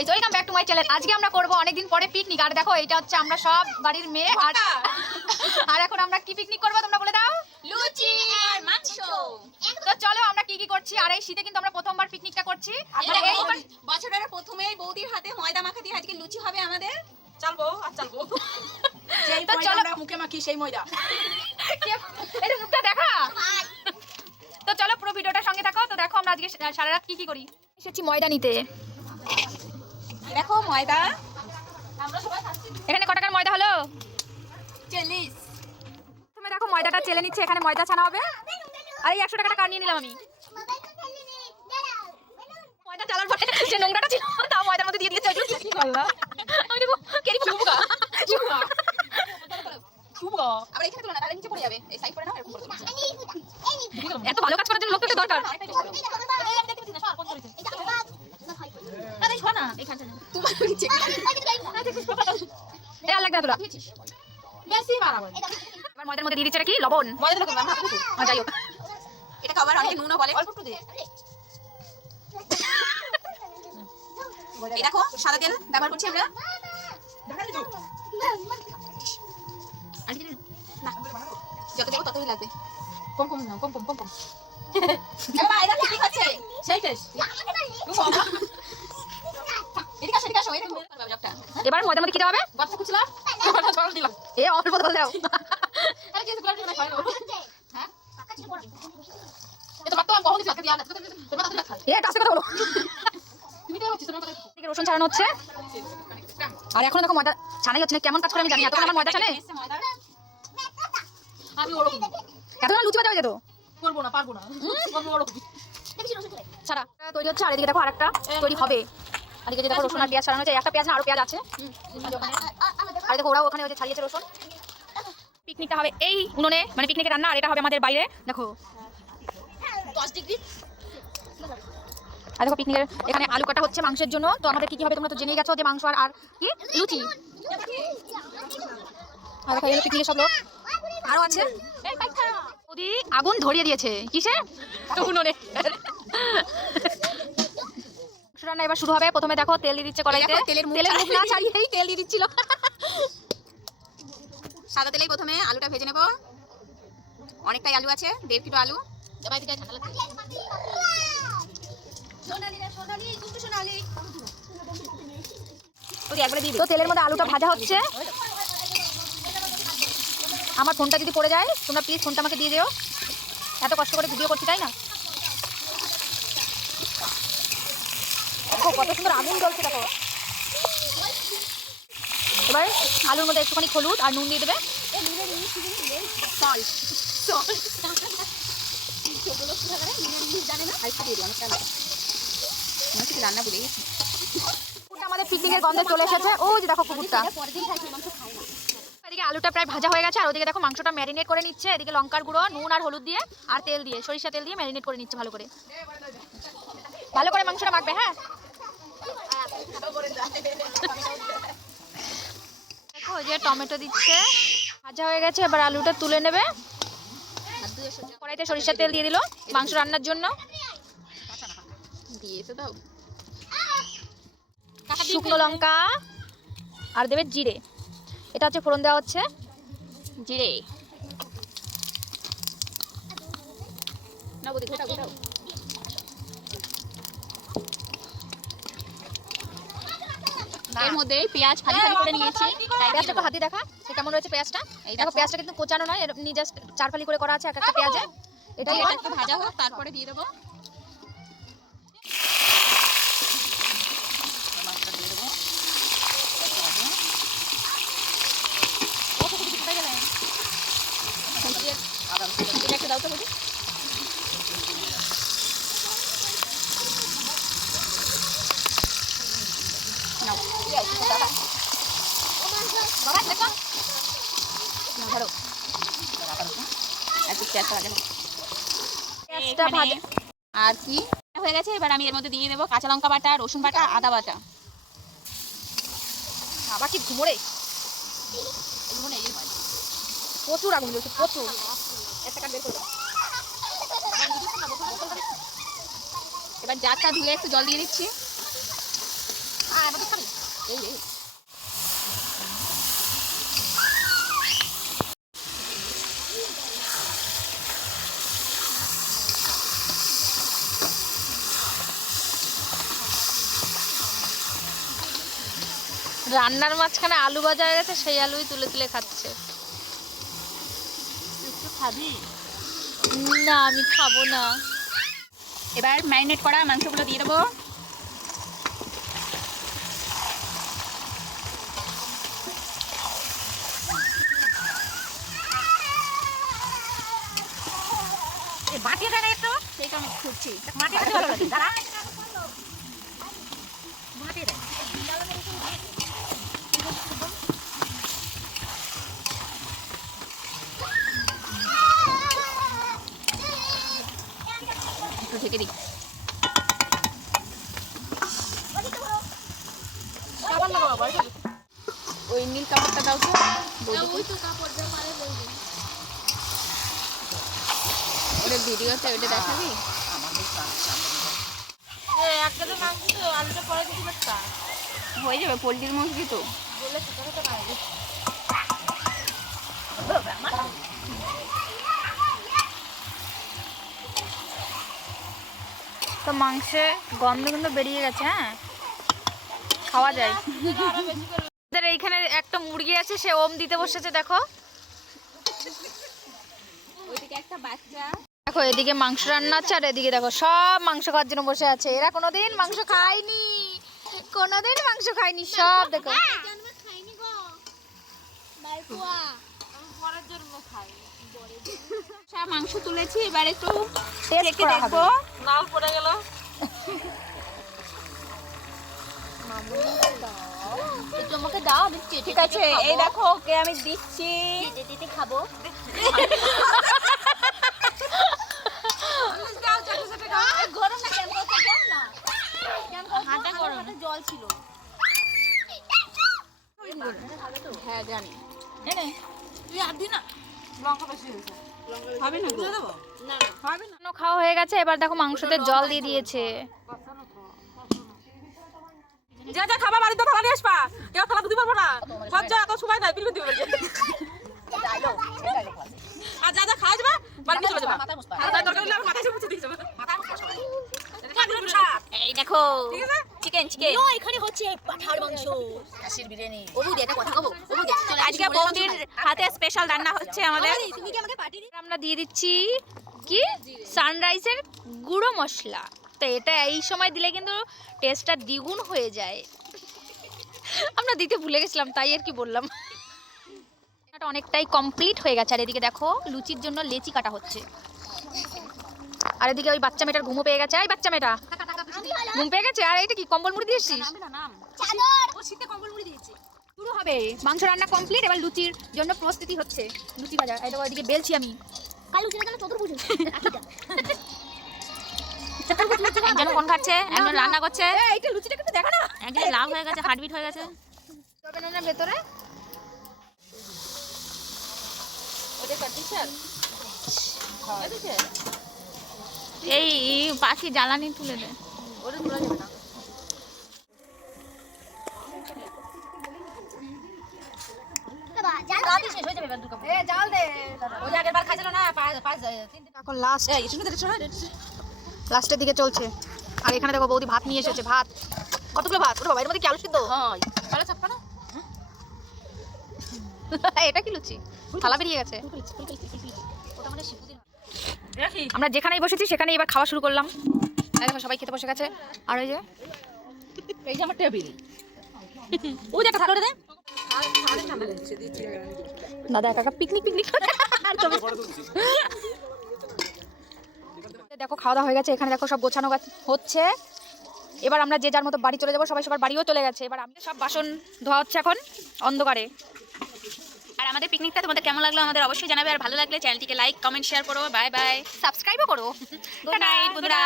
Guys, welcome back to my channel. আজকে আমরা করব অনেকদিন পরে পিকনিক। আর দেখো, এটা হচ্ছে আমরা সব বাড়ির মেয়ে। আর এখন আমরা কি পিকনিক করব তোমরা বলে দাও? লুচি আর মাংস। তো চলো আমরা কি কি করছি। আর এই শীতে কিন্তু আমরা প্রথমবার পিকনিকটা করছি। মানে এই বছরের প্রথমেই বৌদির হাতে ময়দা মাখা দিয়ে আজকে লুচি হবে আমাদের। চালবো আর চালবো। যেই তো ময়দা চলো আমরা মুখে মাখি সেই ময়দা। এটা মুখটা দেখা। তো চলো পুরো ভিডিওটার সঙ্গে থাকো। তো দেখো আমরা আজকে সারা রাত কি কি করি। এসেছি ময়দা নিতে। দেখো ময়দা এখানে কত টাকার ময়দা হলো? 40। তুমি দেখো ময়দাটা চেলে নিচ্ছে। এখানে ময়দা ছানা হবে। আর এই 100 টাকাটা কার নিয়ে নিলাম আমি। ময়দা চালার পরে যে নোংরাটা ছিল তাও ময়দার মধ্যে দিয়ে দিয়েছে। কি করলা? আমি দেখো কেরি চুবগা চুবগা চুবগা। আবার এখানে তুলো না, তাহলে নিচে পড়ে যাবে। এই সাইড করে নাও, এরকম করে তুলো। এত ভালো কাজ করার জন্য লোকটা দরকার। তোমার নিচে এ আর লাগবে না তোরা। বেশি বাড়াবো। এবার ময়দার মধ্যে দিয়ে দিচ্ছে কি লবণ। ময়দা দিলে আমরা হাতে দিই। যাই হোক, এটা খাবার অনেকে নুনও বলে। অল্প একটু দে। এই দেখো সাদা তেল ব্যবহার করছি আমরা। আর কি না, যত দেবো ততই লাগবে। কম কম না, কম কম কম কম। বাবা এটা কি হচ্ছে? সেই টেস্ট। এদিকে আসো, এদিকে আসো, এরকম করবে জবটা। এবার ময়দার মধ্যে কি দেওয়া হবে? গর্ত খুঁজলাম। গর্ত জল দিলাম। এ অল্প জল দাও। আরে কিছু গর্ত না খাই না। হ্যাঁ? এটা মাত্র আমি কখন দিছি আজকে দিয়া না। তোমরা তাতে খাই। এ আস্তে কথা বলো। তুমি দেও হচ্ছে তোমরা কথা। এদিকে রসুন ছাড়ানো হচ্ছে। আর এখন দেখো ময়দা ছানাই হচ্ছে না। কেমন কাজ করে আমি জানি না। তখন আমার ময়দা ছানে আমি ওরকম এত না লুচি ভাজা হয়ে যেত। করবো না, পারবো না। আমি ওরকম। ছাড়া তৈরি হচ্ছে। আর এদিকে দেখো আরেকটা তৈরি হবে। আর এদিকে দেখো রসুন আর পেঁয়াজ ছাড়ানো হচ্ছে। একটা পেঁয়াজ না আরো পেঁয়াজ আছে। আর দেখো ওরাও ওখানে ওই যে ছাড়িয়েছে রসুন। পিকনিকটা হবে এই উনুনে, মানে পিকনিকের রান্না। আর এটা হবে আমাদের বাইরে। দেখো 10 ডিগ্রি। আর দেখো পিকনিকের এখানে আলু কাটা হচ্ছে মাংসের জন্য। তো আমাদের কি কি হবে তোমরা তো জেনেই গেছো, যে মাংস আর কি লুচি। আর দেখো এই পিকনিকের সব লোক আরো আছে। ওদি আগুন ধরিয়ে দিয়েছে কিসে? উনুনে। রান্না এবার শুরু হবে। প্রথমে দেখো তেল দিয়ে দিচ্ছে কড়াইতে। তেলের মুখ না ছাড়িয়েই তেল দিয়ে দিচ্ছিল। সাদা তেলেই প্রথমে আলুটা ভেজে নেব। অনেকটাই আলু আছে, 1.5 কিলো আলু। তো তেলের মধ্যে আলুটা ভাজা হচ্ছে। আমার ফোনটা যদি পড়ে যায় তোমরা প্লিজ ফোনটা আমাকে দিয়ে দিও। এত কষ্ট করে ভিডিও করছি তাই না। দেখো কত সুন্দর আগুন জ্বলছে দেখো। এবার আলুর মধ্যে একটুখানি হলুদ আর নুন দিয়ে দেবে। রান্না বলে কুকুরটা আমাদের পিকনিকের গন্ধে চলে এসেছে। ও যে দেখো কুকুরটা। এদিকে আলুটা প্রায় ভাজা হয়ে গেছে। আর ওদিকে দেখো মাংসটা ম্যারিনেট করে নিচ্ছে। এদিকে লঙ্কার গুঁড়ো, নুন আর হলুদ দিয়ে আর তেল দিয়ে, সরিষা তেল দিয়ে ম্যারিনেট করে নিচ্ছে ভালো করে। ভালো করে মাংসটা মাখবে। হ্যাঁ দেখো ওই যে টমেটো দিচ্ছে। ভাজা হয়ে গেছে। এবার আলুটা তুলে নেবে। কড়াইতে সরিষার তেল দিয়ে দিল মাংস রান্নার জন্য। দিয়েছে দাও। শুকনো লঙ্কা আর দেবে জিরে। এটা হচ্ছে ফোড়ন দেওয়া হচ্ছে। জিরে না বৌদি, ঘোটাও ঘোটাও। এর মধ্যে পেঁয়াজ ভাজি ভাজি করে নিয়েছি। পেঁয়াজটা একটু হাতি দেখা সে কেমন রয়েছে পেঁয়াজটা। এই দেখো পেঁয়াজটা কিন্তু কোচানো নয়, এমনি জাস্ট 4 ফালি করে করা আছে এক একটা পেঁয়াজে। এটা এটাই একটু ভাজা হোক, তারপরে দিয়ে দেবো এটা একটু দাও তো বৌদি। নাও বাবা দেখো না ধরো একটু পেঁয়াজটা ভাজা হোক। পেঁয়াজটা ভাজা আর কি হয়ে গেছে। এবার আমি এর মধ্যে দিয়ে দেবো কাঁচা লঙ্কা বাটা, রসুন বাটা, আদা বাটা। আবার কি ঘুমোরে প্রচুর আগুন জ্বলছে প্রচুর। এবার জারটা ধুয়ে একটু জল দিয়ে দিচ্ছি। রান্নার মাঝখানে আলু ভাজা হয়ে গেছে, সেই আলুই তুলে তুলে খাচ্ছে। খাবি? না আমি খাবো না। এবার ম্যারিনেট করা মাংসগুলো দিয়ে দেবো। বাটিয়ে দেয় একটু, সেইটা আমি খুঁজছি। মাটিয়ে দিতে ভালো লাগে, দাঁড়া। মাটিয়ে দেয়। একটু ঢেকে দিই। ওই নীল কাপড়টা দাও তো। ওটা ভিডিওতে ওটা দেখাবি? এক কেজি মাংস তো আলুটা পরে দিতে পারতা। হয়ে যাবে, পোলট্রির মুরগি তো। বলে ছোট ছোট না তো মাংসে গন্ধ কিন্তু বেরিয়ে গেছে। হ্যাঁ, খাওয়া যায়। আমাদের এইখানে একটা মুরগি আছে, সে ওম দিতে বসেছে। দেখো ওইদিকে একটা বাচ্চা। দেখো, এদিকে মাংস রান্না হচ্ছে, আর এদিকে দেখো সব মাংস খাওয়ার জন্য বসে আছে। এরা কোনোদিন মাংস খায়নি, কোনোদিন মাংস খায়নি। সব দেখো, সব মাংস তুলেছি, এবার একটু টেস্ট দেখে করা দেখবো। হবে। নাল পড়ে গেল। একটু আমাকে দাও, আমি ঠিক আছে, এই দেখো ওকে আমি দিচ্ছি। চেটে খাবো। গরম না, কেন করতে যাও না, হাতে গরম, জল ছিল। হ্যাঁ জানি। তুই আর দি না, লঙ্কা বেশি হয়েছে। হবে না গো। না হবে না। খাওয়া হয়ে গেছে, এবার দেখো মাংসতে জল দিয়ে দিয়েছে। যা যা খাবা বাড়িতে থালা নিয়ে আসবা। কেউ থালা দিতে পারবো না। সব যা, এত সময় নাই, বিল দিতে পারবে। আর যা যা খাওয়া যাবে বাড়িতে চলে যাবা। আর তাই দরকার হলে মাথায় এসে মুছে দিয়ে যাবে। এই দেখো ঠিক আছে? Chicken chicken. এখানে হচ্ছে পাঠার মাংস, খাসির বিরিয়ানি। ওবু দিয়ে একটা কথা কব। আজকে বৌদির হাতে স্পেশাল রান্না হচ্ছে আমাদের। তুমি কি আমাকে পাঠিয়ে দিলে? আমরা দিয়ে দিচ্ছি কি সানরাইজের গুঁড়ো মশলা। তো এটা এই সময় দিলে কিন্তু টেস্টটা দ্বিগুণ হয়ে যায়। আমরা দিতে ভুলে গেছিলাম, তাই আর কি বললাম। এটা অনেকটাই কমপ্লিট হয়ে গেছে। আর এদিকে দেখো লুচির জন্য লেচি কাটা হচ্ছে। আর এদিকে ওই বাচ্চা মেয়েটার ঘুমো পেয়ে গেছে। এই বাচ্চা মেয়েটা ঘুম পেয়ে গেছে। আর এটা কি কম্বল মুড়ি দিয়েছিস? শুরু হবে, মাংস রান্না কমপ্লিট। এবার লুচির জন্য প্রস্তুতি হচ্ছে। লুচি ভাজা, এই দেখো এদিকে বেলছি আমি। একজন কোন খাচ্ছে, একজন রান্না করছে, এইটা লুচিটা কিন্তু দেখা না, একজন লাভ হয়ে গেছে, হার্টবিট হয়ে গেছে। তবে না ভেতরে এই পাখি জ্বালানি তুলে দে। ওরে তোলা যাবে না। জাল দে। ওই আগের বার খাইছিল না, এখন লাস্ট, এই শুনে দে শোনা। লাস্টের দিকে চলছে। আর এখানে দেখো বৌদি ভাত নিয়ে এসেছে। ভাত কতগুলো ভাত? ওরে বাবা, এর মধ্যে কি আলু সিদ্ধ? হ্যাঁ, ভালো চাপা না। এটা কি লুচি? থালা বেরিয়ে গেছে। দেখি আমরা যেখানেই বসেছি সেখানেই এবার খাওয়া শুরু করলাম। এই দেখো সবাই খেতে বসে গেছে। আর ওই যে এই যে আমার টেবিল। ওই যে একটা থালা দে। দাদা একা একা পিকনিক পিকনিক দেখো খাওয়া দাওয়া হয়ে গেছে। এখানে দেখো সব গোছানো হচ্ছে। এবার আমরা যে যার মতো বাড়ি চলে যাবো। সবাই সবার বাড়িও চলে গেছে। এবার আমাদের সব বাসন ধোয়া হচ্ছে এখন অন্ধকারে। আর আমাদের পিকনিকটা তোমাদের কেমন লাগলো আমাদের অবশ্যই জানাবে। আর ভালো লাগলে চ্যানেলটিকে লাইক কমেন্ট শেয়ার করো। বাই বাই, সাবস্ক্রাইবও করো। গুড নাইট বন্ধুরা।